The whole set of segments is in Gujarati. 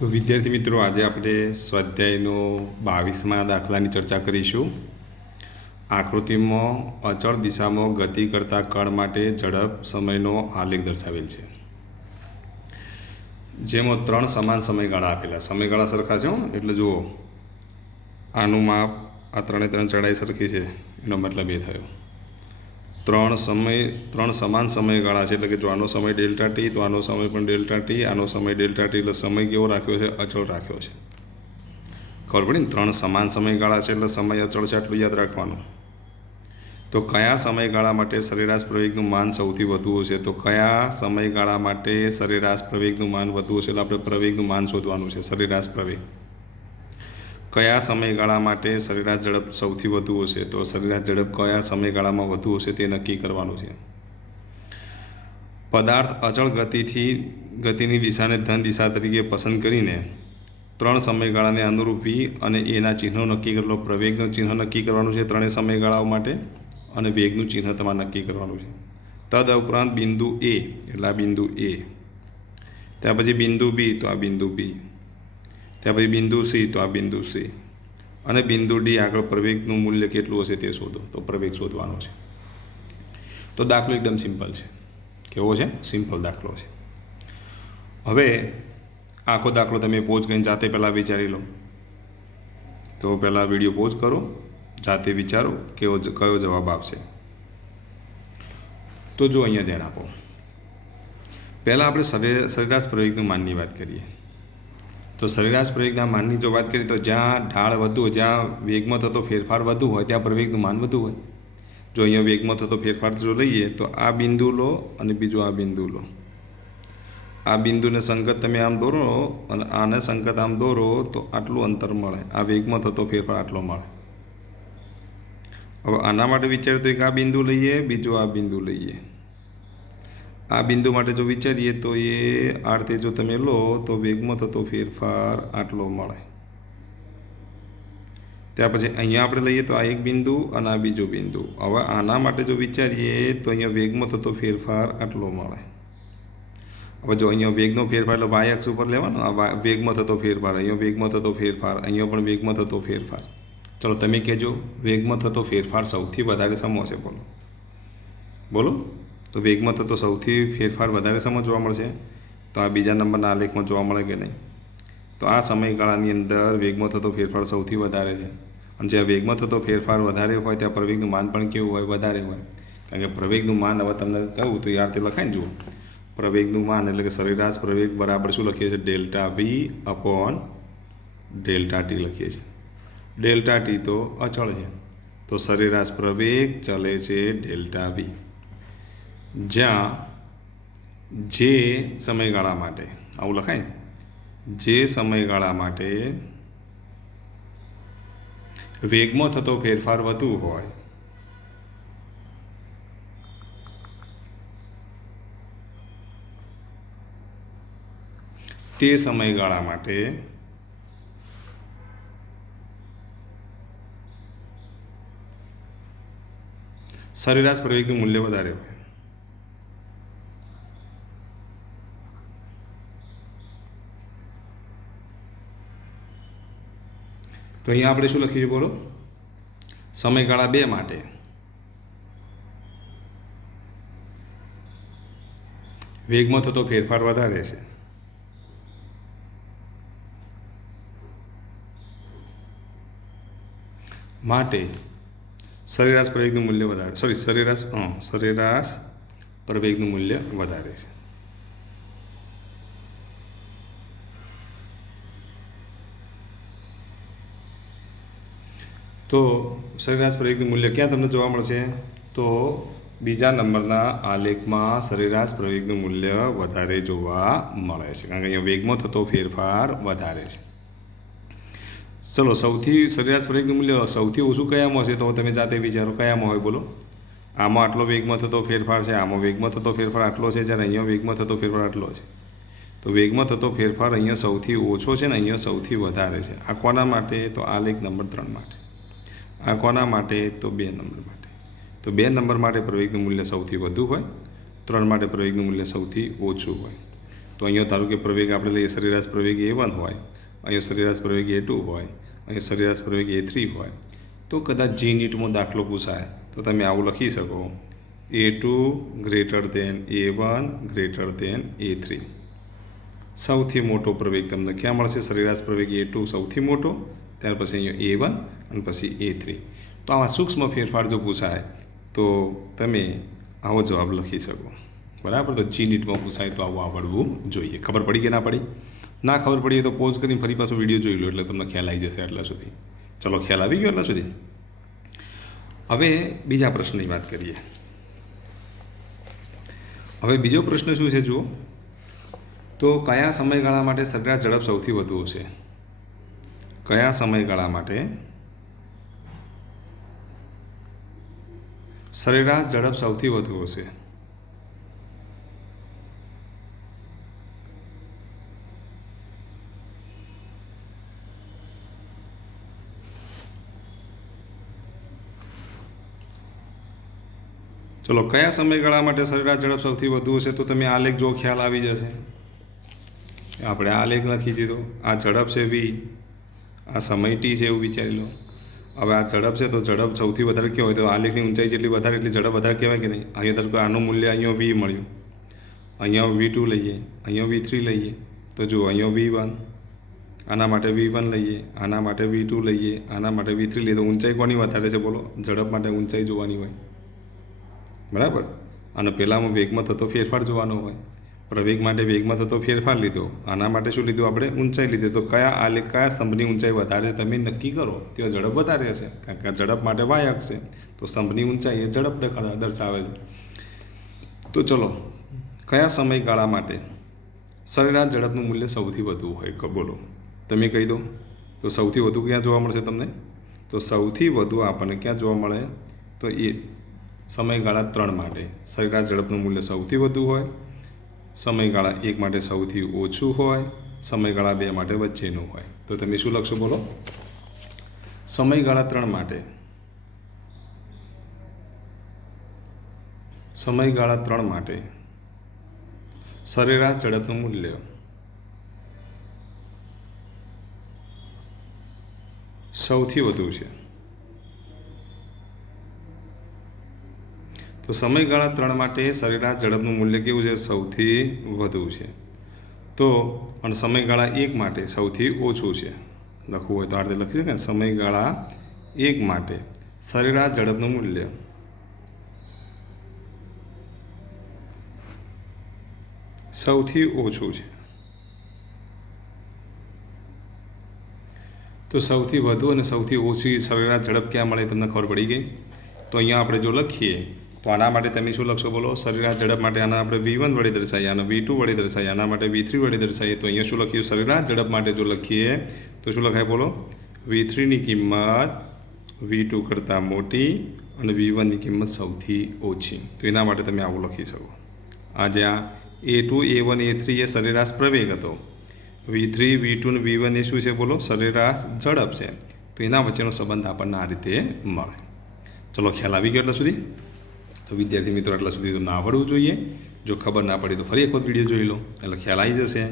તો વિદ્યાર્થી મિત્રો, આજે આપણે સ્વાધ્યાયનો 22મા દાખલાની ચર્ચા કરીશું. આકૃતિમાં અચળ દિશામાં ગતિ કરતા કણ માટે ઝડપ સમયનો આલેખ દર્શાવેલ છે, જેમાં 3 સમાન સમયગાળા આપેલા. સમયગાળા સરખા છે, એટલે જુઓ, આનું માપ આ 3 ચડાઈ સરખી છે, એનો મતલબ એ થયો 3 સમાન સમયગાળા છે. એટલે કે જો આનો સમય ડેલ્ટા ટી, તો આનો સમય પણ ડેલ્ટા ટી, આનો સમય ડેલ્ટા ટી, એટલે સમય કેવો રાખ્યો છે? અચળ રાખ્યો છે. ખબર પડી ને? 3 સમાન સમયગાળા છે એટલે સમય અચળ છે, આટલું યાદ રાખવાનું. તો કયા સમયગાળા માટે સરેરાશ પ્રવેગનું માન સૌથી વધુ હશે? તો કયા સમયગાળા માટે સરેરાશ પ્રવેગનું માન વધુ હશે? એટલે આપણે પ્રવેગનું માન શોધવાનું છે, સરેરાશ પ્રવેગ. કયા સમયગાળા માટે સરેરાશ ઝડપ સૌથી વધુ હશે? તો સરેરાશ ઝડપ કયા સમયગાળામાં વધુ હશે તે નક્કી કરવાનું છે. પદાર્થ અચળ ગતિની દિશાને ધન દિશા તરીકે પસંદ કરીને 3 સમયગાળાને અનુરૂપ v અને એના ચિહ્નો નક્કી કરેલો. પ્રવેગનું ચિહ્ન નક્કી કરવાનું છે 3 સમયગાળાઓ માટે, અને વેગનું ચિહ્ન તમારે નક્કી કરવાનું છે. તદ ઉપરાંત બિંદુ A, એટલે આ બિંદુ A, ત્યાર પછી બિંદુ B, તો આ બિંદુ B, ત્યાર પછી બિંદુ C, તો આ બિંદુ C, અને બિંદુ D આગળ પ્રવેગનું મૂલ્ય કેટલું હશે તે શોધો. તો પ્રવેગ શોધવાનો છે. તો દાખલો એકદમ સિમ્પલ છે. કેવો છે? સિમ્પલ દાખલો છે. હવે આખો દાખલો તમે પોઝ કરીને જાતે પહેલાં વિચારી લો. તો પહેલાં વિડીયો પોઝ કરો, જાતે વિચારો કયો જવાબ આપશે. તો જો અહીંયા ધ્યાન આપો. પહેલાં આપણે સરેરાશ પ્રવેગનું માનની વાત કરીએ. તો સરેરાશ પ્રવેગના માનની જો વાત કરીએ તો જ્યાં ઢાળ વધુ હોય, જ્યાં વેગમાં થતો ફેરફાર વધુ હોય, ત્યાં પ્રવેગનું માન વધુ હોય. જો અહીંયા વેગમાં થતો ફેરફાર જો લઈએ તો આ બિંદુ લો અને બીજું આ બિંદુ લો. આ બિંદુને સંગત તમે આમ દોરો અને આને સંગત આમ દોરો તો આટલું અંતર મળે. આ વેગમાં થતો ફેરફાર આટલો મળે. હવે આના માટે વિચારીએ તો એક આ બિંદુ લઈએ, બીજું આ બિંદુ લઈએ. આ બિંદુ માટે જો વિચારીએ તો એ આડતે જો તમે લો તો વેગમાં થતો ફેરફાર આટલો મળે. ત્યાર પછી અહીંયા આપણે લઈએ તો આ એક બિંદુ અને આ બીજો બિંદુ. હવે આના માટે જો વિચારીએ તો અહીંયા વેગમાં થતો ફેરફાર આટલો મળે. હવે જો અહીંયા વેગનો ફેરફાર એટલે વાય અક્ષ ઉપર લેવાનો. આ વેગમાં થતો ફેરફાર, અહીંયા વેગમાં થતો ફેરફાર, અહીંયા પણ વેગમાં થતો ફેરફાર. ચલો તમે કહેજો, વેગમાં થતો ફેરફાર સૌથી વધારે સમો છે? બોલો બોલો. તો વેગમાં થતો સૌથી ફેરફાર વધારે સમય જોવા મળશે. તો આ બીજા નંબરના આલેખમાં જોવા મળે કે નહીં? તો આ સમયગાળાની અંદર વેગમાં થતો ફેરફાર સૌથી વધારે છે. અને જ્યાં વેગમાં થતો ફેરફાર વધારે હોય ત્યાં પ્રવેગનું માન પણ કેવું હોય? વધારે હોય. કારણ કે પ્રવેગનું માન હવે તમને કહું તો યાર તે લખાઈને જુઓ. પ્રવેગનું માન એટલે કે સરેરાશ પ્રવેગ બરાબર શું લખીએ છીએ? Delta V upon delta T લખીએ છીએ. ડેલ્ટા ટી તો અચળ છે, તો સરેરાશ પ્રવેગ ચલે છે ડેલ્ટા વી. જ્યાં જે સમયગાળા માટે આવું લખાય, જે સમયગાળા માટે વેગમાં થતો ફેરફાર વધુ હોય તે સમયગાળા માટે સરેરાશ પ્રવેગનું મૂલ્ય વધારે હોય. તો અહીંયા આપણે શું લખીએ? બોલો. સમયગાળા 2 માટે વેગમાં થતો ફેરફાર વધારે છે. માટે સરેરાશ પ્રવેગનું મૂલ્ય વધારે, સરેરાશ પ્રવેગનું મૂલ્ય વધારે છે. તો સરેરાશ પ્રવેગનું મૂલ્ય ક્યાં તમને જોવા મળશે? તો બીજા નંબરના આલેખમાં સરેરાશ પ્રવેગનું મૂલ્ય વધારે જોવા મળે છે, કારણ કે અહીંયા વેગમાં થતો ફેરફાર વધારે છે. ચલો, સૌથી સરેરાશ પ્રવેગનું મૂલ્ય સૌથી ઓછું કયામાં હશે? તો તમે જાતે વિચારો, કયામાં હોય? બોલો. આમાં આટલો વેગમાં થતો ફેરફાર છે, આમાં વેગમાં થતો ફેરફાર આટલો છે, જ્યારે અહીંયા વેગમાં થતો ફેરફાર આટલો છે. તો વેગમાં થતો ફેરફાર અહીંયા સૌથી ઓછો છે ને અહીંયા સૌથી વધારે છે. આ કોના માટે? તો આલેખ નંબર 3 માટે. આ કોના માટે? તો 2 નંબર માટે. તો 2 નંબર માટે પ્રવેગનું મૂલ્ય સૌથી વધુ હોય, 3 માટે પ્રવેગનું મૂલ્ય સૌથી ઓછું હોય. તો અહીંયા ધારો કે પ્રવેગ આપણે લઈએ સરેરાશ પ્રવેગ A1 હોય, અહીંયા સરેરાશ પ્રવેગ A2 હોય, અહીંયા સરેરાશ પ્રવેગ A3 હોય, તો કદાચ G યુનિટમાં દાખલો પૂછાય તો તમે આવું લખી શકો A2 greater than A1 greater than A3. સૌથી મોટો પ્રવેગ તમને ક્યાં મળશે? સરેરાશ પ્રવેગ A2 સૌથી મોટો, ત્યાર પછી અહીંયા A1 અને પછી A3. તો આવા સૂક્ષ્મ ફેરફાર જો પૂછાય તો તમે આવો જવાબ લખી શકો. બરાબર. તો G નીટમાં પૂછાય તો આવું આવડવું જોઈએ. ખબર પડી કે ના પડી? ના ખબર પડી તો પોઝ કરીને ફરી પાછો વિડીયો જોઈ લો એટલે તમને ખ્યાલ આવી જશે આટલા સુધી. ચલો, ખ્યાલ આવી ગયો આટલા સુધી? હવે બીજા પ્રશ્નની વાત કરીએ. હવે બીજો પ્રશ્ન શું છે જુઓ, તો કયા સમયગાળા માટે સરેરાશ ઝડપ સૌથી વધુ હશે? કયા સમયગાળા માટે સરેરાશ ઝડપ સૌથી વધુ હશે? ચલો, કયા સમયગાળા માટે સરેરાશ ઝડપ સૌથી વધુ હશે? તો તમે આલેખ જો ખ્યાલ આવી જશે. આપણે આલેખ લખી દીધો. આ ઝડપ છે V, આ સમય T છે એવું વિચારી લો. હવે આ ઝડપ છે તો ઝડપ સૌથી વધારે કેવો હોય તો આલેખની ઊંચાઈ જેટલી વધારે એટલી ઝડપ વધારે કહેવાય કે નહીં? અહીંયા ધારો કે આનું મૂલ્ય અહીંયા V મળ્યું, અહીંયા V2 લઈએ, અહીંયા V3 લઈએ, તો જુઓ અહીંયા V1, આના માટે V1 લઈએ, આના માટે V2 લઈએ, આના માટે V3 લઈએ, તો ઊંચાઈ કોની વધારે છે બોલો? ઝડપ માટે ઊંચાઈ જોવાની હોય. બરાબર. અને પહેલાંમાં વેગમાં થતો ફેરફાર જોવાનો હોય. પ્રવેગ માટે વેગમાં થતો ફેરફાર લીધો, આના માટે શું લીધું આપણે? ઊંચાઈ લીધી. તો કયા સ્તંભની ઊંચાઈ વધારે તમે નક્કી કરો, ત્યાં ઝડપ વધારે હશે. કારણ કે ઝડપ માટે y અક્ષ છે, તો સ્તંભની ઊંચાઈ એ ઝડપ દર્શાવે છે. તો ચલો, કયા સમયગાળા માટે સરેરાશ ઝડપનું મૂલ્ય સૌથી વધુ હોય? બોલો, તમે કહી દો. તો સૌથી વધુ ક્યાં જોવા મળશે તમને? તો સૌથી વધુ આપણને ક્યાં જોવા મળે? તો એ સમયગાળા 3 માટે સરેરાશ ઝડપનું મૂલ્ય સૌથી વધુ હોય, સમયગાળા 1 માટે સૌથી ઓછું હોય, સમયગાળા 2 માટે વચ્ચેનું હોય. તો તમે શું લખશો બોલો? સમયગાળા 3 માટે સરેરાશ ઝડપનું મૂલ્ય સૌથી વધુ છે. તો સમયગાળા 3 માટે સરેરાશ ઝડપનું મૂલ્ય કેવું છે? સૌથી વધુ છે. તો અને સમયગાળા 1 માટે સૌથી ઓછું છે. લખવું હોય તો આ રીતે લખી શકાય. સમયગાળા 1 માટે સરેરાશ ઝડપનું મૂલ્ય સૌથી ઓછું છે. તો સૌથી વધુ અને સૌથી ઓછી સરેરાશ ઝડપ ક્યાં મળે તમને ખબર પડી ગઈ? તો અહીંયા આપણે જો લખીએ તો આના માટે તમે શું લખશો બોલો? સરેરાશ ઝડપ માટે આના આપણે V1 વડે દર્શાવીએ, આના V2 વડે દર્શાવીએ, આના માટે V3 વડે દર્શાવીએ. તો અહીંયા શું લખીએ? સરેરાશ ઝડપ માટે જો લખીએ તો શું લખાય બોલો? V3ની કિંમત V2 કરતાં મોટી અને V1ની કિંમત સૌથી ઓછી. તો એના માટે તમે આવું લખી શકો. આ જે આ A2, A1, A3 એ સરેરાશ પ્રવેગ હતો. V3, V2 અને V1 એ શું છે બોલો? સરેરાશ ઝડપ છે. તો એના વચ્ચેનો સંબંધ આપણને આ રીતે મળે. ચલો, ખ્યાલ આવી ગયો એટલા સુધી? તો વિદ્યાર્થી મિત્રો આટલા સુધી તો ના આવડવું જોઈએ. જો ખબર ના પડી તો ફરી એક વખત વિડીયો જોઈ લો એટલે ખ્યાલ આવી જશે.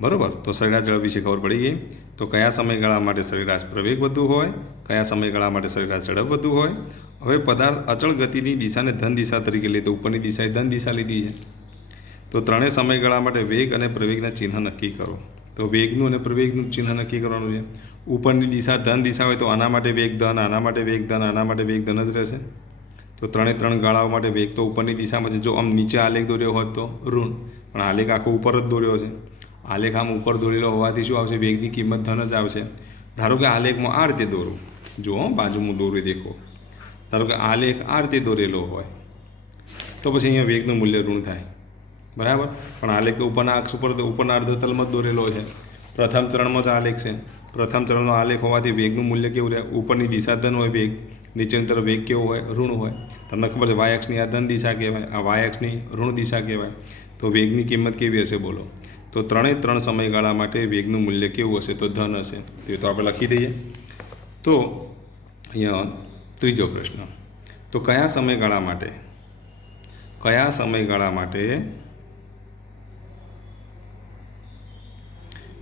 બરાબર. તો સરેરાશ ઝડપ વિશે ખબર પડી ગઈ. તો કયા સમયગાળા માટે સરેરાશ પ્રવેગ વધુ હોય, કયા સમયગાળા માટે સરેરાશ ઝડપ વધુ હોય. હવે પદાર્થ અચળ ગતિની દિશાને ધન દિશા તરીકે લે તો ઉપરની દિશાએ ધન દિશા લીધી છે. તો ત્રણેય સમયગાળા માટે વેગ અને પ્રવેગના ચિહ્ન નક્કી કરો. તો વેગનું અને પ્રવેગનું ચિહ્ન નક્કી કરવાનું છે. ઉપરની દિશા ધન દિશા હોય તો આના માટે વેગ ધન, આના માટે વેગ ધન, આના માટે વેગ ધન જ રહેશે. તો 3 ગાળાઓ માટે વેગ તો ઉપરની દિશામાં છે. જો આમ નીચે આલેખ દોર્યો હોત તો ઋણ, પણ આલેખ આખો ઉપર જ દોર્યો છે. આલેખ આમ ઉપર દોરેલો હોવાથી શું આવશે? વેગની કિંમત ધન જ આવશે. ધારો કે આલેખમાં આ રીતે દોરો, જો બાજુમાં દોરી દેખો. ધારો કે આલેખ આ રીતે દોરેલો હોય તો પછી અહીંયા વેગનું મૂલ્ય ઋણ થાય. બરાબર. પણ આલેખ ઉપરના અક્ષ ઉપર ઉપરના અર્ધતલમાં જ દોરેલો છે. પ્રથમ ચરણમાં જ આલેખ છે. પ્રથમ ચરણનો આલેખ હોવાથી વેગનું મૂલ્ય કેવું રહે? ઉપરની દિશા ધન હોય વેગ, નીચેની તરફ વેગ કેવો હોય? ઋણ હોય. તમને ખબર છે વાય અક્ષની આ ધન દિશા કહેવાય, આ વાય અક્ષની ઋણ દિશા કહેવાય. તો વેગની કિંમત કેવી હશે બોલો? તો 3 સમયગાળા માટે વેગનું મૂલ્ય કેવું હશે? તો ધન હશે. તો એ તો આપણે લખી દઈએ. તો અહીંયા ત્રીજો પ્રશ્ન, તો કયા સમયગાળા માટે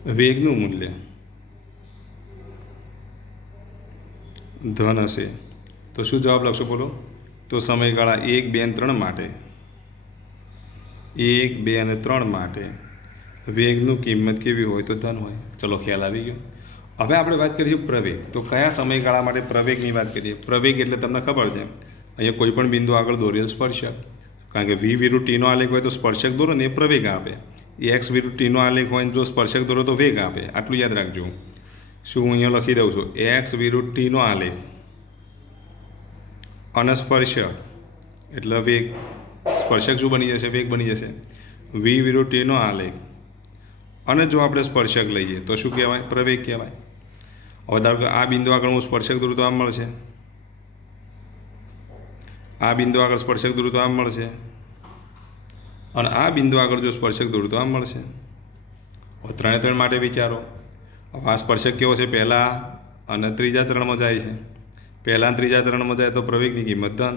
વેગનું મૂલ્ય ધન હશે તો શું જવાબ લખશો બોલો? તો સમયગાળા 1, 2 અને 3 માટે 1, 2 અને 3 માટે વેગનું કિંમત કેવી હોય? તો ધન હોય. ચલો ખ્યાલ આવી ગયો. હવે આપણે વાત કરીશું પ્રવેગ. તો કયા સમયગાળા માટે પ્રવેગની વાત કરીએ? પ્રવેગ એટલે તમને ખબર છે અહીંયા કોઈ પણ બિંદુ આગળ દોરેલ સ્પર્શક, કારણ કે વી વિરુદ્ધ ટીનો આલેખ હોય તો સ્પર્શક દોરો ને એ પ્રવેગ આપે, એક્સ વિરુદ્ધ ટીનો આલેખ હોય જો સ્પર્શક દોરો તો વેગ આપે. આટલું યાદ રાખજો. શું હું અહીંયા લખી દઉં છું? એક્સ વિરુદ્ધ ટીનો આલેખ અને સ્પર્શક એટલે વેગ. સ્પર્શક શું બની જશે? વેગ બની જશે. વી વિરુદ્ધ ટીનો આલેખ અને જો આપણે સ્પર્શક લઈએ તો શું કહેવાય? પ્રવેગ કહેવાય. હવે ધારો કે આ બિંદુ આગળ હું સ્પર્શક દોરું તો આમ મળશે, આ બિંદુ આગળ સ્પર્શક દોરું તો આમ મળશે, અને આ બિંદુ આગળ જો સ્પર્શક દોરું તો આમ મળશે. હવે 3 3 માટે વિચારો. હવે આ સ્પર્શક કેવો છે? પહેલા અને ત્રીજા ચરણમાં જાય છે. પહેલા અને ત્રીજા ચરણમાં જાય તો પ્રવેગની કિંમત ધન.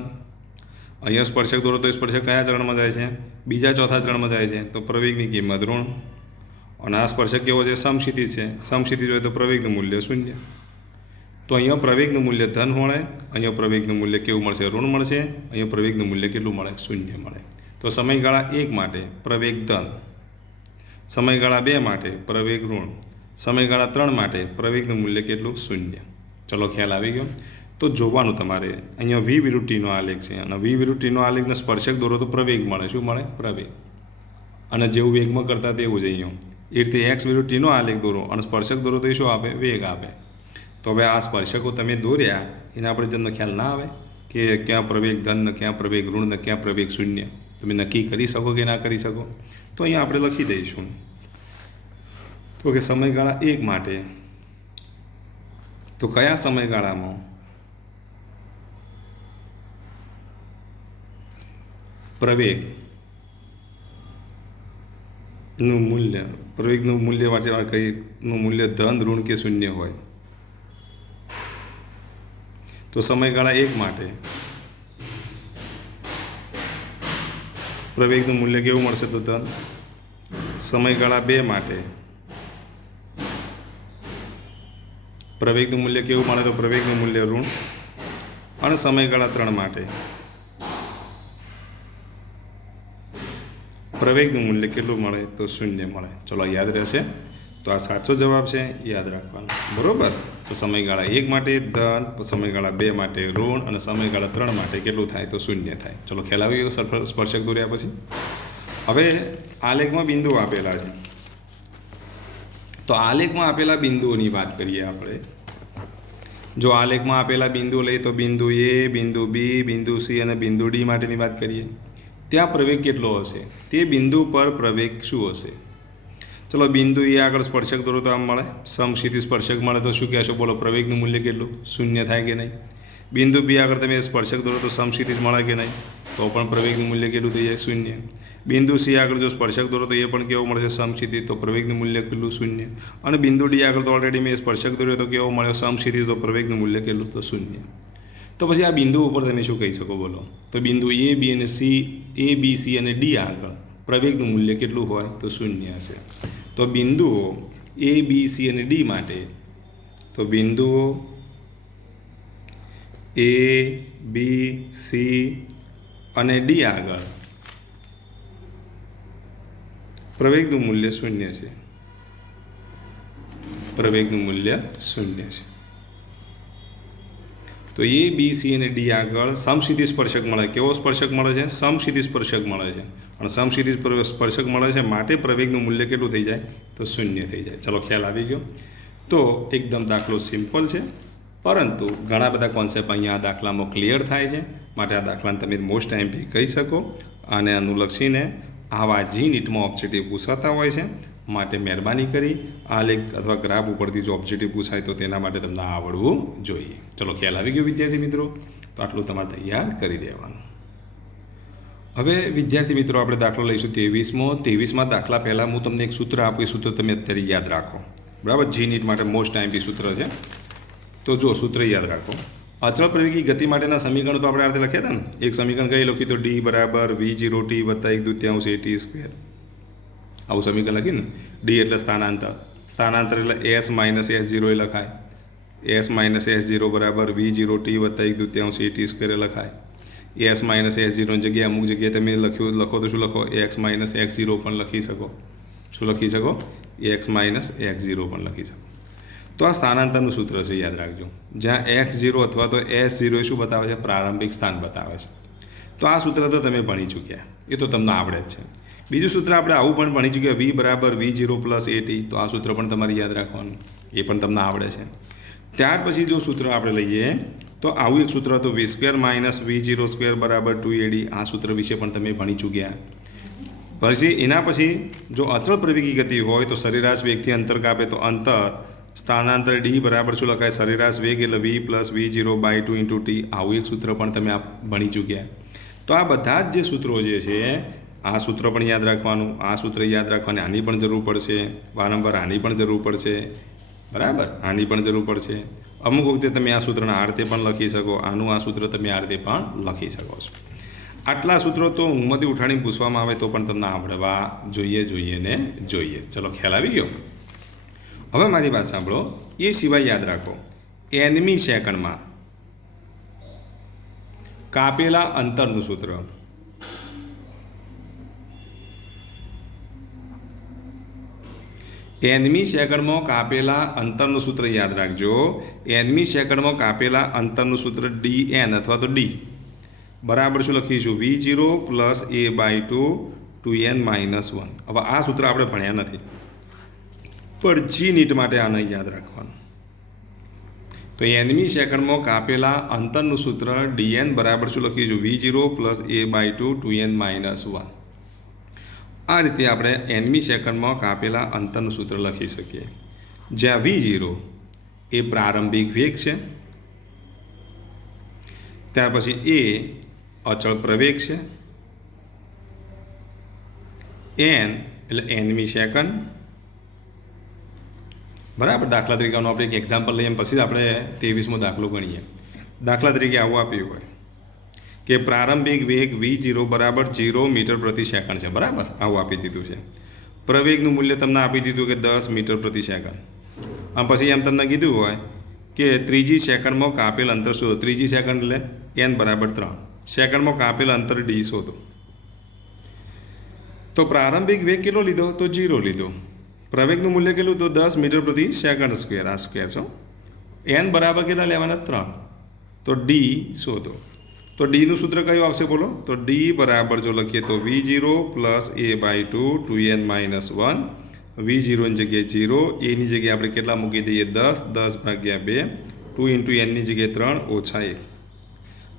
અહીંયા સ્પર્શક દોરો તો સ્પર્શક કયા ચરણમાં જાય છે? બીજા ચોથા ચરણમાં જાય છે તો પ્રવેગની કિંમત ઋણ. અને આ સ્પર્શક કેવો છે? સમક્ષિતિજ છે. સમક્ષિતિજ હોય તો પ્રવેગનું મૂલ્ય 0. તો અહીંયા પ્રવેગનું મૂલ્ય ધન મળે, અહીંયા પ્રવેગનું મૂલ્ય કેવું મળશે? ઋણ મળશે. અહીંયા પ્રવેગનું મૂલ્ય કેટલું મળે? 0 મળે. તો સમયગાળા 1 માટે પ્રવેગ ધન, સમયગાળા 2 માટે પ્રવેગ ઋણ, સમયગાળા 3 માટે પ્રવેગનું મૂલ્ય કેટલું? 0. ચલો ખ્યાલ આવી ગયો. તો જોવાનું તમારે અહીંયા વી વિરુદ્ધ ટીનો આલેખ છે અને વી વિરુદ્ધ ટીનો આલેખને સ્પર્શક દોરો તો પ્રવેગ મળે. શું મળે? પ્રવેગ. અને જેવું વેગમાં કરતા તેવું જ અહીંયા એ રીતે એક્સ વિરુદ્ધ ટીનો આલેખ દોરો અને સ્પર્શક દોરો તો એ શું આપે? વેગ આપે. તો હવે આ સ્પર્શકો તમે દોર્યા એના આપણે તમને ખ્યાલ ના આવે કે ક્યાં પ્રવેગ ધન ને ક્યાં પ્રવેગ ઋણ ને ક્યાં પ્રવેગ 0? તમે નક્કી કરી શકો કે ના કરી શકો? તો અહીંયા આપણે લખી દઈશું તો કે સમયગાળા 1 માટે તો કયા સમયગાળામાં પ્રવેગનું મૂલ્ય કઈનું મૂલ્ય ધન ઋણ કે 0 હોય? તો સમયગાળા 1 માટે પ્રવેગનું મૂલ્ય કેવું મળશે? તો ધન. સમયગાળા 2 માટે પ્રવેગનું મૂલ્ય કેવું મળે? તો પ્રવેગનું મૂલ્ય ઋણ. અને સમયગાળા 3 માટે પ્રવેગનું મૂલ્ય કેટલું મળે? તો 0 મળે. ચલો યાદ રહેશે. તો આ સાચો જવાબ છે, યાદ રાખવાનો. બરાબર. તો સમયગાળા 1 માટે ધન, સમયગાળા 2 માટે ઋણ અને સમયગાળા 3 માટે કેટલું થાય? તો 0 થાય. ચલો ખ્યાલ આવી ગયો સ્પર્શક દોર્યા પછી. હવે આલેખમાં બિંદુ આપેલા છે તો આલેખમાં આપેલા બિંદુઓની વાત કરીએ આપણે. જો આલેખમાં આપેલા બિંદુ લઈએ તો બિંદુ એ, બિંદુ બી, બિંદુ સી અને બિંદુ ડી માટેની વાત કરીએ. ત્યાં પ્રવેગ કેટલો હશે? તે બિંદુ પર પ્રવેગ શું હશે? ચલો બિંદુ એ આગળ સ્પર્શક દોરો તો આમ મળે, સમક્ષિતિજ સ્પર્શક મળે તો શું કહેશો? બોલો પ્રવેગનું મૂલ્ય કેટલું? 0 થાય કે નહીં? બિંદુ બી આગળ તમે સ્પર્શક દોરો તો સમક્ષિતિજ મળે કે નહીં? તો પણ પ્રવેગનું મૂલ્ય કેટલું થઈ જાય? 0. બિંદુ સી આગળ જો સ્પર્શક દોરો તો એ પણ કેવો મળશે? સમક્ષિતિજ. તો પ્રવેગનું મૂલ્ય કેટલું? 0. અને બિંદુ ડી આગળ તો ઓલરેડી મેં સ્પર્શક દોર્યો તો કેવો મળ્યો? સમક્ષિતિજ. તો પ્રવેગનું મૂલ્ય કેટલું? તો 0. તો પછી આ બિંદુ ઉપર તમે શું કહી શકો? બોલો. તો બિંદુ એ બી અને સી, એ બી સી અને ડી આગળ પ્રવેગનું મૂલ્ય કેટલું હોય? તો 0 હશે. તો બિંદુઓ એ બી સી અને ડી માટે તો બિંદુઓ એ બી સી અને ડી આગળ પ્રવેગનું મૂલ્ય 0 છે. પ્રવેગનું મૂલ્ય 0 છે. તો એ બી સી અને ડી આગળ સમક્ષિતિજ સ્પર્શક મળે. કેવો સ્પર્શક મળે છે? સમક્ષિતિજ સ્પર્શક મળે છે. અને સમક્ષિતિજ સ્પર્શક મળે છે માટે પ્રવેગનું મૂલ્ય કેટલું થઈ જાય? તો 0 થઈ જાય. ચલો ખ્યાલ આવી ગયો. તો એકદમ દાખલો સિમ્પલ છે, પરંતુ ઘણા બધા કોન્સેપ્ટ અહીંયા આ દાખલામાં ક્લિયર થાય છે. માટે આ દાખલાને તમે મોસ્ટ ટાઈમ બી કહી શકો. અને અનુલક્ષીને આવા જી નીટમાં ઓબ્જેક્ટિવ પૂછાતા હોય છે. માટે મહેરબાની કરી આલેખ અથવા ગ્રાફ ઉપરથી જો ઓબ્જેક્ટિવ પૂછાય તો તેના માટે તમને આવડવું જોઈએ. ચલો ખ્યાલ આવી ગયો વિદ્યાર્થી મિત્રો. તો આટલું તમારે તૈયાર કરી દેવાનું. હવે વિદ્યાર્થી મિત્રો આપણે દાખલો લઈશું 23માં દાખલા પહેલાં હું તમને એક સૂત્ર આપું. એ સૂત્ર તમે અત્યારે યાદ રાખો. બરાબર. જી નીટ માટે મોસ્ટ ટાઈમ બી સૂત્ર છે. તો જો સૂત્ર યાદ રાખો. અચળ પ્રવેગી ગતિ માટેના સમીકરણો તો આપણે આ રીતે લખ્યા હતા ને. એક સમીકરણ કઈ લખ્યું? તો ડી બરાબર v0t + 1/2 at². આવું સમીકરણ લખીને ડી એટલે સ્થાનાંતર, સ્થાનાંતર એટલે એસ માઇનસ એસ ઝીરો એ લખાય. એસ માઇનસ એસ ઝીરો બરાબર V0 t વત્તા 1/2 એ ટી સ્ક્વેર લખાય. એસ માઇનસ એસ ઝીરોની જગ્યાએ અમુક જગ્યાએ તમે લખો તો શું લખો? એક્સ માઇનસ એક્સ ઝીરો પણ લખી શકો. શું લખી શકો? એક્સ માઇનસ એક્સ ઝીરો પણ લખી શકો. તો આ સ્થાનાંતરનું સૂત્ર છે, યાદ રાખજો. જ્યાં એક્સ ઝીરો અથવા તો એસ ઝીરો એ શું બતાવે છે? પ્રારંભિક સ્થાન બતાવે છે. તો આ સૂત્ર તો તમે ભણી ચૂક્યા, એ તો તમને આવડે જ છે. બીજું સૂત્ર આપણે આવું પણ ભણી ચૂક્યા, V બરાબર V0 પ્લસ AT. તો આ સૂત્ર પણ તમારે યાદ રાખવાનું, એ પણ તમને આવડે છે. ત્યાર પછી જો સૂત્ર આપણે લઈએ તો આવું એક સૂત્ર હતું, V² માઇનસ V02 બરાબર 2AD. આ સૂત્ર વિશે પણ તમે ભણી ચૂક્યા. પછી એના પછી જો અચળ પ્રવેગી ગતિ હોય તો સરેરાશ વેગથી અંતર કાપે તો અંતર સ્થાનાંતર D બરાબર શું લખાય? સરેરાશ વેગ એટલે V પ્લસ V0/2 × T. આવું એક સૂત્ર પણ તમે ભણી ચૂક્યા. તો આ બધા જ જે સૂત્રો જે છે, આ સૂત્ર પણ યાદ રાખવાનું, આ સૂત્ર યાદ રાખવાની, આની પણ જરૂર પડશે, વારંવાર આની પણ જરૂર પડશે, બરાબર, આની પણ જરૂર પડશે. અમુક વખતે તમે આ સૂત્રના આ રીતે પણ લખી શકો, આનું આ સૂત્ર તમે આ રીતે પણ લખી શકો છો. આટલા સૂત્રો તો ઊંઘમાંથી ઉઠાડીને પૂછવામાં આવે તો પણ તમને આવડવા જોઈએ ને જોઈએ. ચલો, ખ્યાલ આવી ગયો? હવે મારી વાત સાંભળો. એ સિવાય યાદ રાખો, nમી સેકન્ડમાં કાપેલા અંતરનું સૂત્ર. nમી સેકન્ડમાં કાપેલા અંતરનું સૂત્ર યાદ રાખજો. nમી સેકન્ડમાં કાપેલા અંતરનું સૂત્ર dn અથવા તો d બરાબર શું લખીશું? V0 plus A/2 2n minus 1. હવે આ સૂત્ર આપણે ભણ્યા નથી, પણ જી નીટ માટે આને યાદ રાખવાનું. તો nમી સેકન્ડમાં કાપેલા અંતરનું સૂત્ર dn બરાબર શું લખીશું? V0 plus A/2 2n minus 1. આ રીતે આપણે nમી સેકન્ડમાં કાપેલા અંતરનું સૂત્ર લખી શકીએ, જ્યાં V0 એ પ્રારંભિક વેગ છે, ત્યાર પછી A અચળ પ્રવેગ છે, n એટલે nમી સેકન્ડ, બરાબર. દાખલા તરીકે આપણે એક એક્ઝામ્પલ લઈએ, પછી આપણે 23મો દાખલો ગણીએ. દાખલા તરીકે આવું આપ્યું હોય કે પ્રારંભિક વેગ V0 બરાબર 0 મીટર પ્રતિ સેકન્ડ છે, બરાબર, આવું આપી દીધું છે. પ્રવેગનું મૂલ્ય તમને આપી દીધું કે 10 મીટર પ્રતિ સેકન્ડ. આમ પછી એમ તમને કીધું હોય કે ત્રીજી સેકન્ડમાં કાપેલ અંતર શોધો. ત્રીજી સેકન્ડ એટલે n બરાબર 3 સેકન્ડમાં કાપેલ અંતર d શોધો. તો પ્રારંભિક વેગ કેટલો લીધો? તો 0 લીધો. પ્રવેગનું મૂલ્ય કેટલું? તો 10 મીટર પ્રતિ સેકન્ડ સ્ક્વેર. આ સ્ક્વેર છો. n બરાબર કેટલા લેવાના? 3. તો d શોધો. તો ડીનું સૂત્ર કયું આવશે બોલો? તો d બરાબર જો લખીએ તો V0 plus A/2 2n minus 1. V0ની જગ્યાએ 0, એની જગ્યાએ આપણે કેટલા મૂકી દઈએ? 10, 10/2, 2 × nની જગ્યાએ 3 ઓછા 1.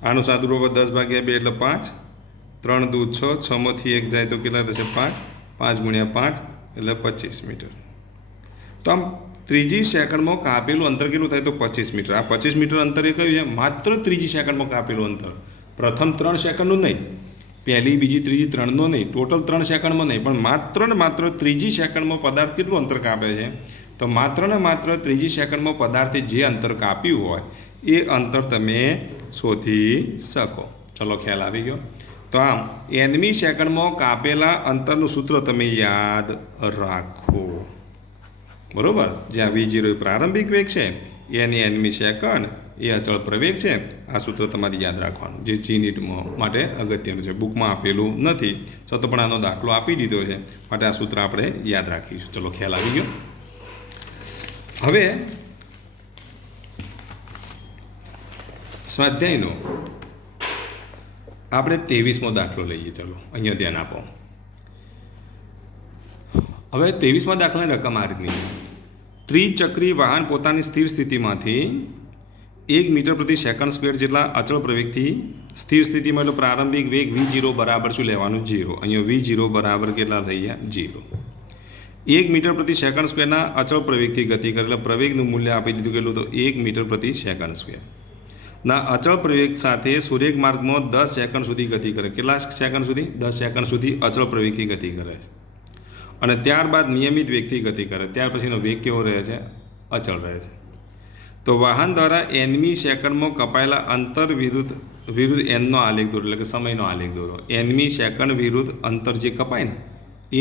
આનું સાદુરૂપ 10/2 એટલે 5, 3 દૂ 6, 6માંથી 1 જાય તો કેટલા થશે? 5, 5 × 5 એટલે 25 મીટર. તો આમ ત્રીજી સેકન્ડમાં કાપેલું અંતર કેટલું થાય? તો 25 મીટર. આ 25 મીટર અંતર એ કયું છે? માત્ર ત્રીજી સેકન્ડમાં કાપેલું અંતર. પ્રથમ 3 સેકન્ડનું નહીં, પહેલી, બીજી, ત્રીજી, 3નો નહીં, ટોટલ 3 સેકન્ડમાં નહીં, પણ માત્ર ને માત્ર ત્રીજી સેકન્ડમાં પદાર્થ કેટલું અંતર કાપે છે? તો માત્ર ને માત્ર ત્રીજી સેકન્ડમાં પદાર્થે જે અંતર કાપ્યું હોય એ અંતર તમે શોધી શકો. ચલો, ખ્યાલ આવી ગયો? તો આમ nમી સેકન્ડમાં કાપેલા અંતરનું સૂત્ર તમે યાદ રાખો, બરોબર. જ્યાં V0 એ પ્રારંભિક વેગ છે, n એ nમી સેકન્ડ એ અચળ પ્રવેગ છે. આ સૂત્ર તમારે યાદ રાખવાનું, જે જી નીટ માટે અગત્યનું છે. બુકમાં આપેલું નથી, છતાં પણ આનો દાખલો આપી દીધો છે, માટે આ સૂત્ર આપણે યાદ રાખીશું. ચલો, ખ્યાલ આવી ગયો? હવે સ્વાધ્યાયનો આપણે 23મો દાખલો લઈએ. ચલો, અહીંયા ધ્યાન આપો. હવે 23મા દાખલાની રકમ આ રીતની: ત્રિચક્રી વાહન પોતાની સ્થિર સ્થિતિમાંથી 1 મીટર પ્રતિ સેકન્ડ સ્ક્વેર જેટલા અચળ પ્રવેગથી સ્થિર સ્થિતિમાં એટલે પ્રારંભિક વેગ V0 બરાબર શું લેવાનું? 0. અહીંયા V0 બરાબર કેટલા થઈ ગયા? 0. 1 મીટર પ્રતિ સેકન્ડ સ્ક્વેરના અચળ પ્રવેગથી ગતિ કરે એટલે પ્રવેગનું મૂલ્ય આપી દીધું કેટલું? તો 1 મીટર પ્રતિ સેકન્ડ સ્ક્વેર ના અચળ પ્રવેગ સાથે સુરેખ માર્ગમાં 10 સેકન્ડ સુધી ગતિ કરે. કેટલા સેકન્ડ સુધી? 10 સેકન્ડ સુધી અચળ પ્રવેગથી ગતિ કરે છે, અને ત્યારબાદ નિયમિત વેગથી ગતિ કરે. ત્યાર પછીનો વેગ કેવો રહે છે? અચળ રહે છે. તો વાહન દ્વારા nમી સેકન્ડમાં કપાયેલા અંતર વિરુદ્ધ nનો આલેખ દોરો, એટલે કે સમયનો આલેખ દોરો. nમી સેકન્ડ વિરુદ્ધ અંતર જે કપાય ને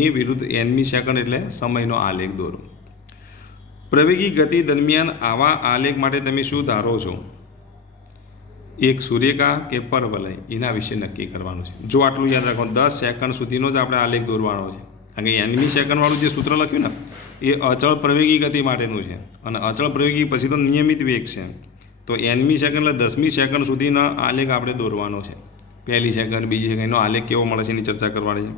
એ વિરુદ્ધ nમી સેકન્ડ એટલે સમયનો આલેખ દોરો. પ્રવેગી ગતિ દરમિયાન આવા આલેખ માટે તમે શું ધારો છો? એક સુરેખા કે પરવલય, એના વિશે નક્કી કરવાનું છે. જો આટલું યાદ રાખો, 10 સેકન્ડ સુધીનો જ આપણે આલેખ દોરવાનો છે. કારણ કે એનમી સેકન્ડવાળું જે સૂત્ર લખ્યું ને એ અચળ પ્રવેગી ગતિ માટેનું છે, અને અચળ પ્રવેગી પછી તો નિયમિત વેગ છે. તો એનમી સેકન્ડ એટલે 10મી સેકન્ડ સુધીનો આલેખ આપણે દોરવાનો છે. પહેલી સેકન્ડ, બીજી સેકન્ડનો આલેખ કેવો મળે છે એની ચર્ચા કરવાની છે.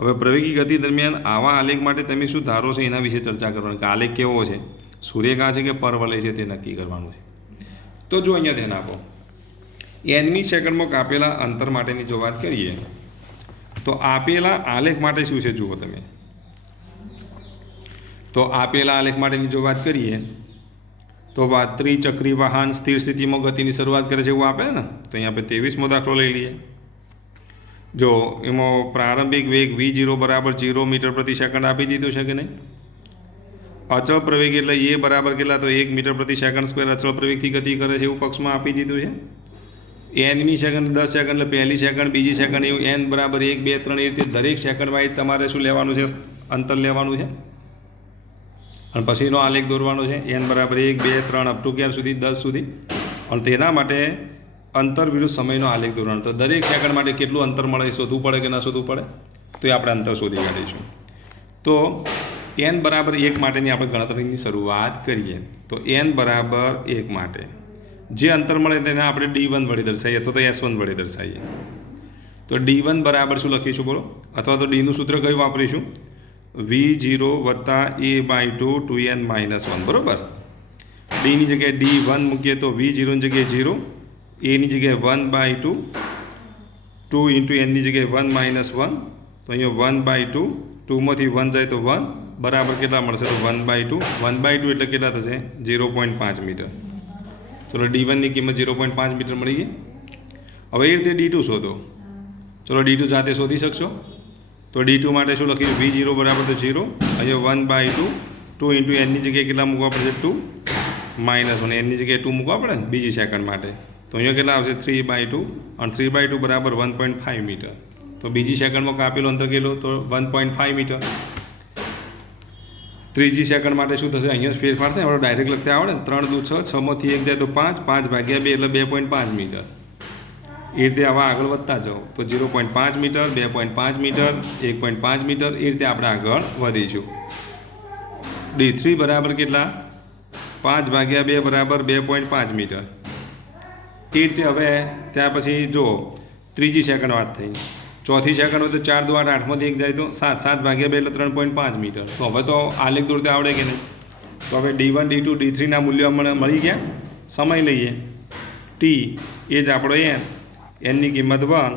હવે પ્રવેગી ગતિ દરમિયાન આવા આલેખ માટે તમે શું ધારો છો એના વિશે ચર્ચા કરવાની, કે આલેખ કેવો છે, સુરેખા છે કે પરવલય છે, તે નક્કી કરવાનું છે. તો જો અહીંયા ધ્યાન આપો, એનમી સેકન્ડમાં કાપેલા અંતર માટેની જો વાત કરીએ તો આપેલા આલેખ માટે શું છે જુઓ તમે. તો આપેલા આલેખ માટેની જો વાત કરીએ તો ત્રિચક્રી વાહન સ્થિર સ્થિતિમાં ગતિની શરૂઆત કરે છે એવું આપે ને. તો અહીંયા આપણે 23મો દાખલો લઈ લઈએ. જો એમાં પ્રારંભિક વેગ v0 બરાબર 0 મીટર પ્રતિ સેકન્ડ આપી દીધું છે કે નહીં. અચળ પ્રવેગ એટલે એ બરાબર કેટલા, તો 1 મીટર પ્રતિ સેકન્ડ સ્ક્વેર અચળ પ્રવેગથી ગતિ કરે છે એવું પક્ષમાં આપી દીધું છે. એનમી સેકન્ડ 10 સેકન્ડ એટલે પહેલી સેકન્ડ, બીજી સેકન્ડ, એવું n બરાબર 1, 2, 3 એ રીતે દરેક સેકન્ડ વાઇઝ તમારે શું લેવાનું છે, અંતર લેવાનું છે, અને પછીનો આલેખ દોરવાનો છે. n બરાબર 1, 2, 3 અપ ટુ ક્યાર સુધી, 10 સુધી. અને તેના માટે અંતર વિરુદ્ધ સમયનો આલેખ દોરવાનો. તો દરેક સેકન્ડ માટે કેટલું અંતર મળે એ શોધવું પડે કે ના શોધવું પડે, તો એ આપણે અંતર શોધી કાઢીશું. તો n બરાબર 1 માટેની આપણે ગણતરીની શરૂઆત કરીએ. તો n બરાબર 1 માટે જે અંતર મળે તેને આપણે d1 વડે દર્શાવીએ અથવા તો s1 વડે દર્શાવીએ. તો d1 બરાબર શું લખીશું બોલો, અથવા તો ડીનું સૂત્ર કયું વાપરીશું, v0 વત્તા a/2 2n - 1, બરાબર. ડીની જગ્યાએ d1 મૂકીએ તો v0ની જગ્યાએ 0, એની જગ્યાએ 1/2, 2 ઇન્ટુ એનની જગ્યાએ 1 - 1. તો અહીંયા 1/2, 2માંથી 1 જાય તો 1 બરાબર કેટલા મળશે, તો 1/2. 1/2 એટલે કેટલા થશે, 0.5 મીટર. ચલો d1ની કિંમત 0.5 મીટર મળી ગઈ. હવે એ રીતે d2 શોધો. ચલો d2 જાતે શોધી શકશો. તો d2 માટે શું લખ્યું, v0 બરાબર તો 0, અહીંયા 1/2, 2 ઇન્ટુ એનની જગ્યાએ કેટલા મૂકવા પડશે, 2 -1, એનની જગ્યાએ 2 મૂકવા પડે ને બીજી સેકન્ડ માટે. તો અહીંયા કેટલા આવશે, 3/2, અને 3/2 બરાબર 1.5 મીટર. તો બીજી સેકન્ડમાં કાપેલું અંતર કેટલું, તો 1.5 મીટર. ત્રીજી સેકન્ડ માટે શું થશે, અહીંયા જ ફેરફાર થાય, આપણે ડાયરેક્ટ લખતા આવડે ને, 3 દૂ 6, 6માંથી 1 જાય તો 5, 5/2 એટલે 2.5 મીટર. એ રીતે આવા આગળ વધતા જાઓ તો 0.5 મીટર, 2.5 મીટર, 1.5 મીટર, એ રીતે આપણે આગળ વધીશું. d3 બરાબર કેટલા, 5/2 બરાબર 2.5 મીટર. એ રીતે હવે ત્યાર પછી જો ત્રીજી સેકન્ડ વાત થઈ, ચોથી સેકન્ડ હોય તો 4 દુ 8, 8માંથી 1 જાય તો 7, 7/2 એટલે 3.5 મીટર. તો હવે તો આલેખ દોરતા આવડે કે નહીં. તો હવે d1, d2, d3ના મૂલ્યો મળી ગયા. સમય લઈએ t, એ જ આપણો nની કિંમત 1,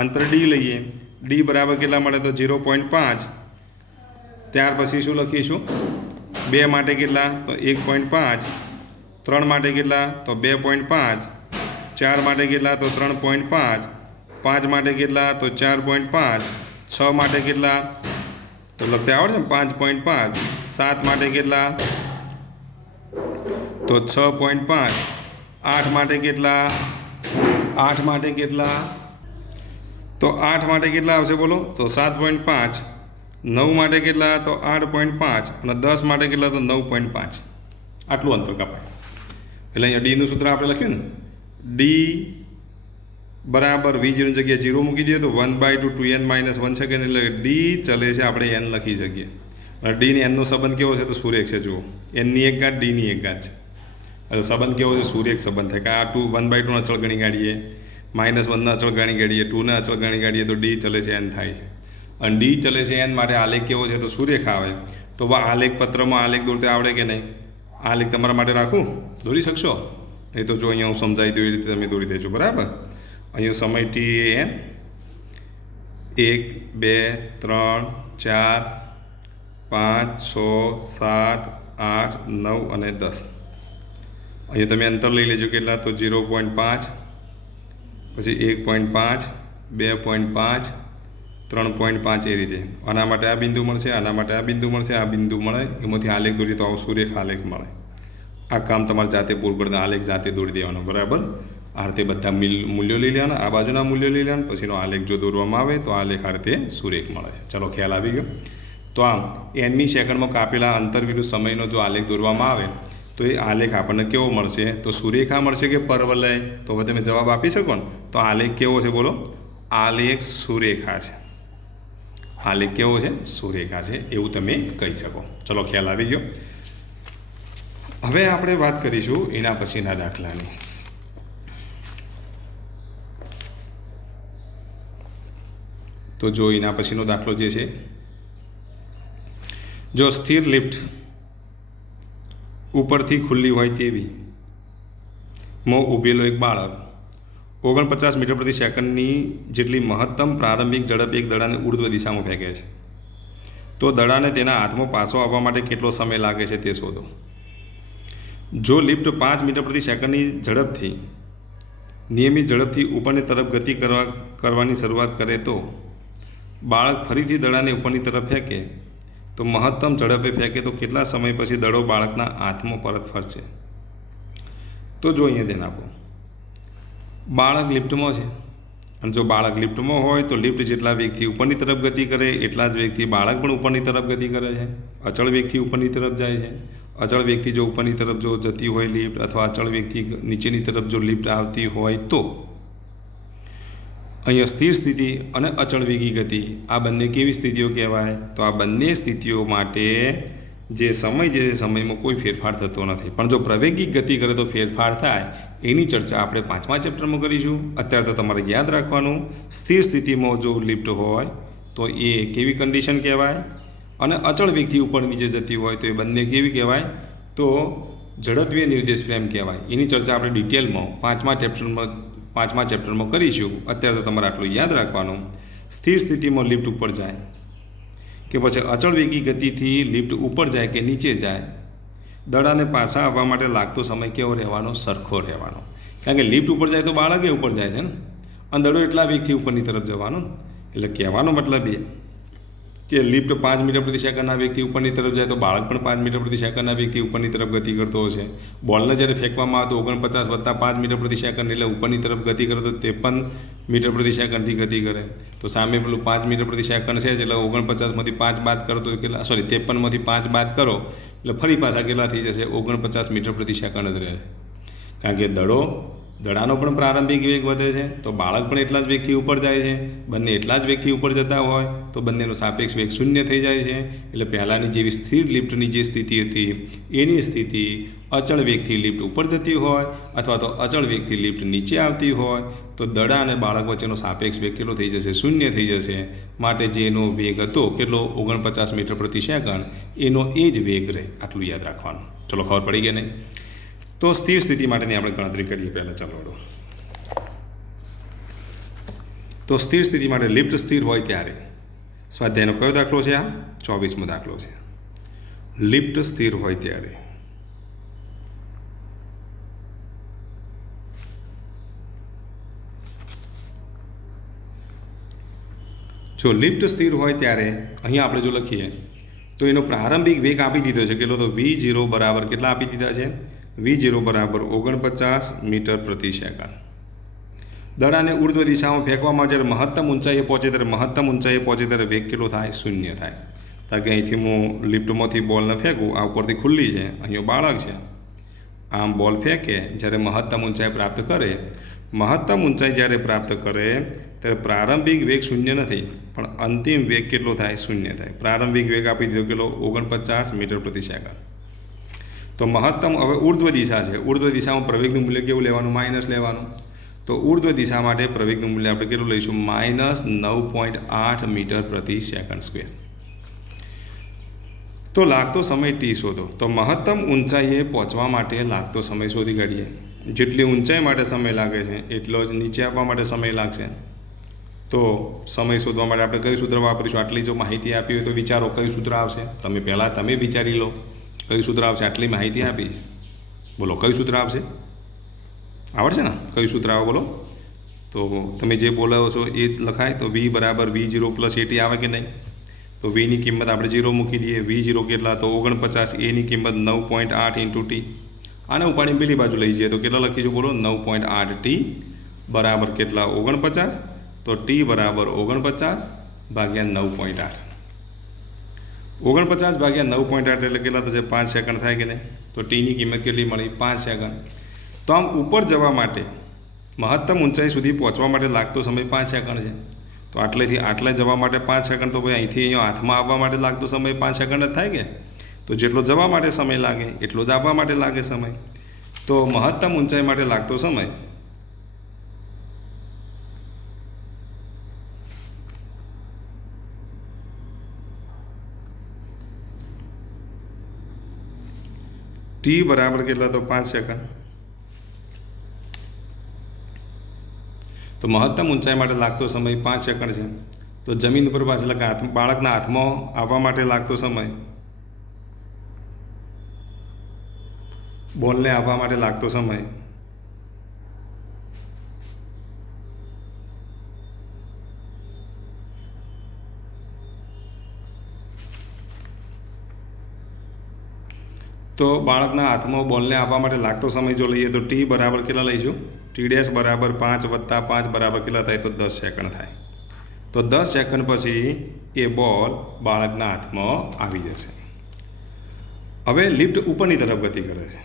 અંતર d લઈએ, d બરાબર કેટલા મળે, તો 0.5. ત્યાર પછી શું લખીશું, 2 માટે કેટલા, તો 1.5, 3 માટે કેટલા, તો 2.5, 4 માટે કેટલા, તો 3.5, 5 માટે કેટલા, તો 4.5, 6 માટે કેટલા, તો લખતા આવડે ને 5.5, 7 માટે કેટલા, તો 6.5, 8 માટે કેટલા, 8 માટે કેટલા, તો 8 માટે કેટલા આવશે બોલો, તો 7.5, 9 માટે કેટલા, તો 8.5, અને 10 માટે કેટલા, તો 9.5. આટલું અંતર કપાય. એટલે અહીંયા ડીનું સૂત્ર આપણે લખ્યું ને, ડી બરાબર v0ની જગ્યાએ 0 મૂકી દઈએ તો 1/2 2n - 1 સેકન્ડ, એટલે ડી ચલે છે આપણે n લખી શકીએ. અને ડી ને એનનો સંબંધ કેવો છે, તો સુરેખ છે. જુઓ, એનની એક ઘાત, ડીની એક ઘાત છે, એટલે સંબંધ કેવો છે, સુરેખ સંબંધ થાય. કે આ 1/2 અચળ ગણી કાઢીએ, -1 અચળ ગણી કાઢીએ, 2 અચળ ગણી કાઢીએ તો ડી ચલે છે n થાય છે. અને ડી ચલે છે n માટે આલેખ કેવો છે, તો સુરેખ આવે. તો આલેખ પત્રમાં આલેખ દોરતા આવડે કે નહીં, આલેખ તમારા માટે રાખું, દોરી શકશો. નહીં તો જો અહીંયા હું સમજાવી દઉં એ રીતે તમે દોરી દેજો, બરાબર. અહીંયા સમય t n 1, 2, 3, 4, 5, 6, 7, 8, 9 અને 10. અહીંયા તમે અંતર લઈ લેજો કેટલા, તો 0.5, પછી 1.5, 2.5, 3.5, એ રીતે. આના માટે આ બિંદુ મળશે, આના માટે આ બિંદુ મળશે, આ બિંદુ મળે, એમાંથી આલેખ દોરીએ તો આવો સુરેખ આલેખ મળે. આ કામ તમારે જાતે પૂરું કરી આલેખ જાતે દોરી દેવાનો, બરાબર. આ રીતે બધા મૂલ્યો લઈ લેવાના, આ બાજુના મૂલ્યો લઈ લેવાના, પછીનો આલેખ જો દોરવામાં આવે તો આલેખ આ રીતે સુરેખ મળે છે. ચલો ખ્યાલ આવી ગયો. તો આમ nમી સેકન્ડમાં કાપેલા અંતર વિરુદ્ધ સમયનો જો આલેખ દોરવામાં આવે તો એ આલેખ આપણને કેવો મળશે? તો સુરેખા મળશે કે પરવલય? તો હવે તમે જવાબ આપી શકો ને. તો આલેખ કેવો છે બોલો? આલેખ સુરેખા છે. આલેખ કેવો છે? સુરેખા છે એવું તમે કહી શકો. ચલો, ખ્યાલ આવી ગયો. હવે આપણે વાત કરીશું એના પછીના દાખલાની. તો જો એના પછીનો દાખલો જે છે, જો સ્થિર લિફ્ટ ઉપરથી ખુલ્લી હોય તેવી માં ઊભેલો એક બાળક 49 મીટર પ્રતિ સેકન્ડની જેટલી મહત્તમ પ્રારંભિક ઝડપ એક દડાને ઉર્ધ્વ દિશામાં ફેંકે છે, તો દડાને તેના હાથમાં પાછો આવવા માટે કેટલો સમય લાગે છે તે શોધો. જો લિફ્ટ 5 મીટર પ્રતિ સેકન્ડની ઝડપથી નિયમિત ઝડપથી ઉપરની તરફ ગતિ કરવાની શરૂઆત કરે તો બાળક ફરીથી દડાને ઉપરની તરફ ફેંકે તો મહત્તમ ઝડપે ફેંકે તો કેટલા સમય પછી દડો બાળકના હાથમાં પરત ફરશે? તો જો અહીંયા ધ્યાન આપો, બાળક લિફ્ટમાં છે અને જો બાળક લિફ્ટમાં હોય તો લિફ્ટ જેટલા વેગથી ઉપરની તરફ ગતિ કરે એટલા જ વેગથી બાળક પણ ઉપરની તરફ ગતિ કરે છે. અચળ વેગથી ઉપરની તરફ જાય છે. અચળ વેગથી જો ઉપરની તરફ જો જતી હોય લિફ્ટ અથવા અચળ વેગથી નીચેની તરફ જો લિફ્ટ આવતી હોય તો અહીંયા સ્થિર સ્થિતિ અને અચળ વેગી ગતિ આ બંને કેવી સ્થિતિઓ કહેવાય? તો આ બંને સ્થિતિઓ માટે જે સમય છે એ સમયમાં કોઈ ફેરફાર થતો નથી. પણ જો પ્રવેગિક ગતિ કરે તો ફેરફાર થાય. એની ચર્ચા આપણે 5મા ચેપ્ટરમાં કરીશું. અત્યારે તો તમારે યાદ રાખવાનું, સ્થિર સ્થિતિમાં જો લિફ્ટ હોય તો એ કેવી કન્ડિશન કહેવાય, અને અચળ વેગથી ઉપર નીચે જતી હોય તો એ બંને કેવી કહેવાય? તો ઝડપીય નિર્દેશ ફ્રેમ કહેવાય. એની ચર્ચા આપણે ડિટેલમાં 5મા ચેપ્ટરમાં કરીશું. અત્યારે તો તમારે આટલું યાદ રાખવાનું, સ્થિર સ્થિતિમાં લિફ્ટ ઉપર જાય કે પછી અચળ વેગી ગતિથી લિફ્ટ ઉપર જાય કે નીચે જાય, દડાને પાછા આવવા માટે લાગતો સમય કેવો રહેવાનો? સરખો રહેવાનો. કારણ કે લિફ્ટ ઉપર જાય તો બાળકે ઉપર જાય છે ને, અને દડો એટલા વેગથી ઉપરની તરફ જવાનો. એટલે કહેવાનો મતલબ એ કે લિફ્ટ 5 મીટર પ્રતિ સેકન્ડના વેગથી ઉપરની તરફ જાય તો બાળક પણ 5 મીટર પ્રતિ સેકન્ડના વેગથી ઉપરની તરફ ગતિ કરતો હશે. બોલને જ્યારે ફેંકવામાં આવે તો 49 વત્તા 5 મીટર પ્રતિ સેકન્ડ એટલે ઉપરની તરફ ગતિ કરે તો 53 મીટર પ્રતિ સેકન્ડથી ગતિ કરે. તો સામે પેલું 5 મીટર પ્રતિ સેકન્ડ છે એટલે 49માંથી 5 બાદ કરો તો કેટલા? 53માંથી 5 બાદ કરો એટલે ફરી પાછા કેટલા થઈ જશે? 49 મીટર પ્રતિ સેકન્ડ જ રહે. કારણ કે દડાનો પણ પ્રારંભિક વેગ વધે છે તો બાળક પણ એટલા જ વેગથી ઉપર જાય છે. બંને એટલા જ વેગથી ઉપર જતા હોય તો બંનેનો સાપેક્ષ વેગ શૂન્ય થઈ જાય છે. એટલે પહેલાંની જેવી સ્થિર લિફ્ટની જે સ્થિતિ હતી એની સ્થિતિ અચળ વેગથી લિફ્ટ ઉપર જતી હોય અથવા તો અચળ વેગથી લિફ્ટ નીચે આવતી હોય તો દડા અને બાળક વચ્ચેનો સાપેક્ષ વેગ કેટલો થઈ જશે? શૂન્ય થઈ જશે. માટે જેનો વેગ હતો કેટલો? 49 મીટર પ્રતિ સેકન્ડ, એનો એ જ વેગ રહે. આટલું યાદ રાખવાનું. ચલો, ખબર પડી ગઈ નહીં? તો સ્થિર સ્થિતિ માટેની આપણે ગણતરી કરીએ પહેલાં. ચાલો, તો સ્થિર સ્થિતિ માટે લિફ્ટ સ્થિર હોય ત્યારે સ્વાધ્યાયનો કયો દાખલો છે? આ 24મો દાખલો છે. લિફ્ટ સ્થિર હોય ત્યારે જો લિફ્ટ સ્થિર હોય ત્યારે અહીંયા આપણે જો લખીએ તો એનો પ્રારંભિક વેગ આપી દીધો છે કેટલો? તો v0 બરાબર કેટલા આપી દીધા છે? v0 બરાબર 49 મીટર પ્રતિ સેકન્ડ. દડાને ઉર્ધ્વ દિશામાં ફેંકવામાં જ્યારે મહત્તમ ઊંચાઈએ પહોંચે ત્યારે વેગ કેટલો થાય? શૂન્ય થાય. કારણ કે અહીંથી હું લિફ્ટમાંથી બોલને ફેંકું, આ ઉપરથી ખુલ્લી છે, અહીંયા બાળક છે, આમ બોલ ફેંકે જ્યારે મહત્તમ ઊંચાઈ પ્રાપ્ત કરે જ્યારે ત્યારે પ્રારંભિક વેગ શૂન્ય નથી પણ અંતિમ વેગ કેટલો થાય? શૂન્ય થાય. પ્રારંભિક વેગ આપી દીધો કેટલો? 49 મીટર પ્રતિ સેકન્ડ. તો મહત્તમ હવે ઉર્ધ્વ દિશા છે. ઉર્ધ્વ દિશામાં પ્રવેગનું મૂલ્ય કેવું લેવાનું? માઇનસ લેવાનું. તો ઉર્ધ્વ દિશા માટે પ્રવેગનું મૂલ્ય આપણે કેટલું લઈશું? -9.8 મીટર પ્રતિ સેકન્ડ સ્ક્વેર. તો લાગતો સમય t શોધો. તો મહત્તમ ઊંચાઈએ પહોંચવા માટે લાગતો સમય શોધી કાઢીએ. જેટલી ઊંચાઈ માટે સમય લાગે છે એટલો જ નીચે આવવા માટે સમય લાગશે. તો સમય શોધવા માટે આપણે કયું સૂત્ર વાપરીશું? આટલી જો માહિતી આપી હોય તો વિચારો કયું સૂત્ર આવશે? તમે વિચારી લો કયું સૂત્ર આવશે? આટલી માહિતી આપી છે, બોલો કયું સૂત્ર આવશે? આવડશે ને? કયું સૂત્ર આવે બોલો? તો તમે જે બોલાવો છો એ જ લખાય. તો v બરાબર v0 + at આવે કે નહીં? તો vની કિંમત આપણે 0 મૂકી દઈએ. v0 કેટલા? તો 49. એની કિંમત 9.8 × t. આને ઉપાડીને પેલી બાજુ લઈ જઈએ તો કેટલા લખીશું બોલો? 9.8 t બરાબર કેટલા? 49. તો t બરાબર 49 ભાગ્યા 9.8. 49 ભાગ્યા 9.8 એટલે કેટલા થશે? 5 સેકન્ડ થાય કે નહીં? તો ટીની કિંમત કેટલી મળી? 5 સેકન્ડ. તો આમ ઉપર જવા માટે મહત્તમ ઊંચાઈ સુધી પહોંચવા માટે લાગતો સમય 5 સેકન્ડ છે. તો આટલેથી આટલે જવા માટે 5 સેકન્ડ, તો ભાઈ અહીંથી અહીંયા હાથમાં આવવા માટે લાગતો સમય 5 સેકન્ડ જ થાય કે? તો જેટલો જવા માટે સમય લાગે એટલો જ આવવા માટે લાગે સમય. તો મહત્તમ ઊંચાઈ માટે લાગતો સમય ટી બરાબર કેટલા? તો 5 સેકન્ડ. તો મહત્તમ ઊંચાઈ માટે લાગતો સમય 5 સેકન્ડ છે. તો જમીન ઉપર પાછળ બાળકના હાથમાં આવવા માટે લાગતો સમય, બોલને આવવા માટે લાગતો સમય, તો બાળકના હાથમાં બોલને આવવા માટે લાગતો સમય જો લઈએ તો ટી બરાબર કેટલા લઈશું? ટી ડેશ બરાબર 5 + 5 બરાબર કેટલા થાય? તો 10 સેકન્ડ થાય. તો 10 સેકન્ડ પછી એ બોલ બાળકના હાથમાં આવી જશે. હવે લિફ્ટ ઉપરની તરફ ગતિ કરે છે.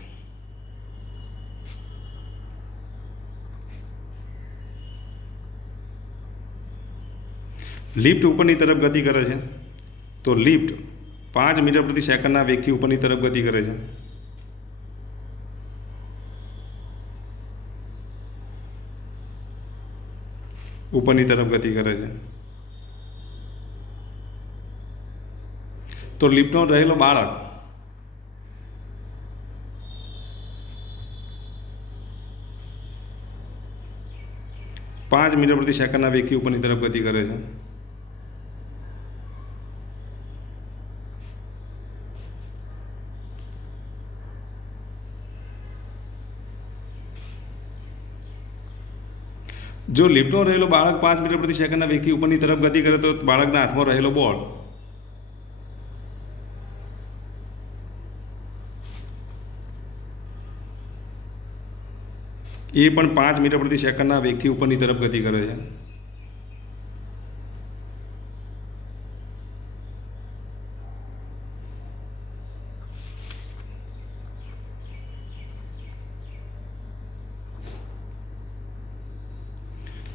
લિફ્ટ ઉપરની તરફ ગતિ કરે છે. તો લિફ્ટ 5 મીટર પ્રતિ સેકન્ડના વેગથી ઉપરની તરફ ગતિ કરે છે. ઉપરની તરફ ગતિ કરે છે. તો લિફ્ટનો રહેલો બાળક પાંચ મીટર પ્રતિ સેકન્ડના વેગથી ઉપરની તરફ ગતિ કરે છે. જો લિફ્ટનો રહેલો બાળક 5 મીટર પ્રતિ સેકન્ડના વેગથી ઉપરની તરફ ગતિ કરે તો બાળકના હાથમાં રહેલો બોલ એ પણ 5 મીટર પ્રતિ સેકન્ડના વેગથી ઉપરની તરફ ગતિ કરે છે.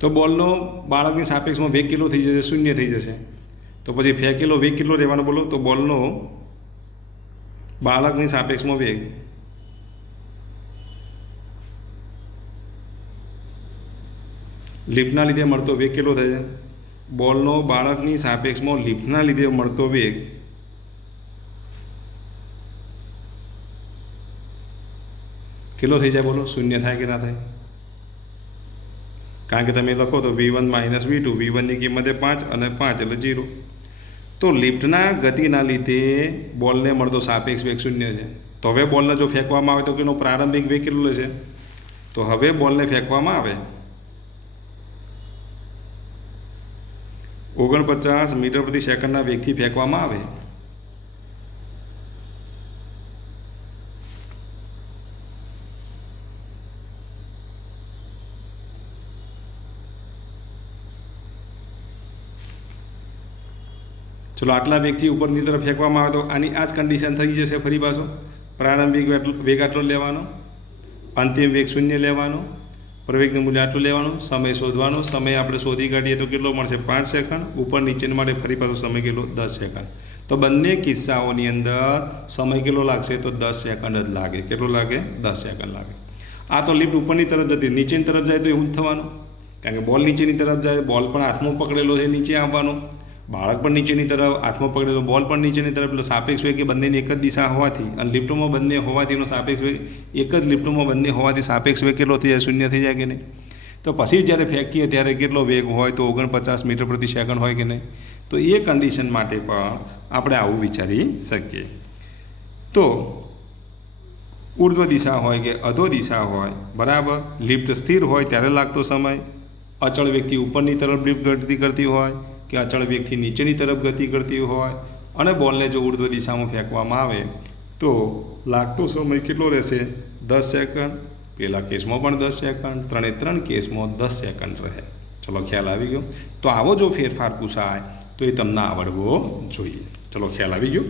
તો બોલનો બાળકની સાપેક્ષમાં વેગ કેટલો થઈ જશે? 0 થઈ જશે. તો પછી ફેંકેલો વેગ કેટલો રહેવાનો બોલો? તો બોલનો બાળકની સાપેક્ષમાં વેગ લિફ્ટના લીધે મળતો વેગ કેટલો થાય છે? બોલનો બાળકની સાપેક્ષમાં લિફ્ટના લીધે મળતો વેગ કેટલો થઈ જાય બોલો? 0 થાય કે ના થાય? કારણ કે તમે લખો તો v1 - v2, v1ની કિંમત 5 અને 5 એટલે 0. તો લિફ્ટના ગતિના લીધે બોલને મળતો સાપેક્ષ વેગ 0 છે. તો હવે બોલને જો ફેંકવામાં આવે તો એનો પ્રારંભિક વેગ કેટલો લેશે? તો હવે બોલને ફેંકવામાં આવે 49 મીટર પ્રતિ સેકન્ડના વેગથી ફેંકવામાં આવે ચલો આટલા વેગથી ઉપરની તરફ ફેંકવામાં આવે તો આની આ જ કન્ડિશન થઈ જશે. ફરી પાછો પ્રારંભિક વેગ આટલો લેવાનો, અંતિમ વેગ 0 લેવાનો, પ્રવેગનું મૂલ્ય આટલું લેવાનું, સમય શોધવાનો. સમય આપણે શોધી કાઢીએ તો કેટલો મળશે? 5 સેકન્ડ. ઉપર નીચેના માટે ફરી પાછો સમય કેટલો? 10 સેકન્ડ. તો બંને કિસ્સાઓની અંદર સમય કેટલો લાગશે? તો 10 સેકન્ડ જ લાગે. કેટલો લાગે? 10 સેકન્ડ લાગે. આ તો લિફ્ટ ઉપરની તરફ જતી, નીચેની તરફ જાય તો એવું જ થવાનું. કારણ કે બોલ નીચેની તરફ જાય, બોલ પણ હાથમાં પકડેલો છે, નીચે આવવાનો. બાળક પણ નીચેની તરફ હાથમાં પકડેલો, બોલ પણ નીચેની તરફ. એટલે સાપેક્ષ વેગ એ બંનેની એક જ દિશા હોવાથી અને લિફ્ટમાં બંને હોવાથી એનો સાપેક્ષ વેગ એક જ લિફ્ટમાં બંને હોવાથી સાપેક્ષ વેગ કેટલો થઈ જાય? 0 થઈ જાય કે નહીં? તો પછી જ્યારે ફેંકીએ ત્યારે કેટલો વેગ હોય? તો 49 મીટર પ્રતિ સેકન્ડ હોય કે નહીં? તો એ કન્ડિશન માટે પણ આપણે આવું વિચારી શકીએ. તો ઉર્ધ્વ દિશા હોય કે અધો દિશા હોય, બરાબર, લિફ્ટ સ્થિર હોય ત્યારે લાગતો સમય, અચળ વેગથી ઉપરની તરફ લિફ્ટ ગતિ કરતી હોય કે અચળ વેગથી નીચેની તરફ ગતિ કરતી હોય અને બોલને જો ઉર્ધ્વ દિશામાં ફેંકવામાં આવે તો લાગતો સમય કેટલો રહેશે? 10 સેકન્ડ. પહેલા કેસમાં પણ 10 સેકન્ડ, ત્રણ કેસમાં 10 સેકન્ડ રહે. ચલો ખ્યાલ આવી ગયો. તો આવો જો ફેરફાર પૂછાય તો એ તમને આવડવો જોઈએ. ચલો ખ્યાલ આવી ગયો.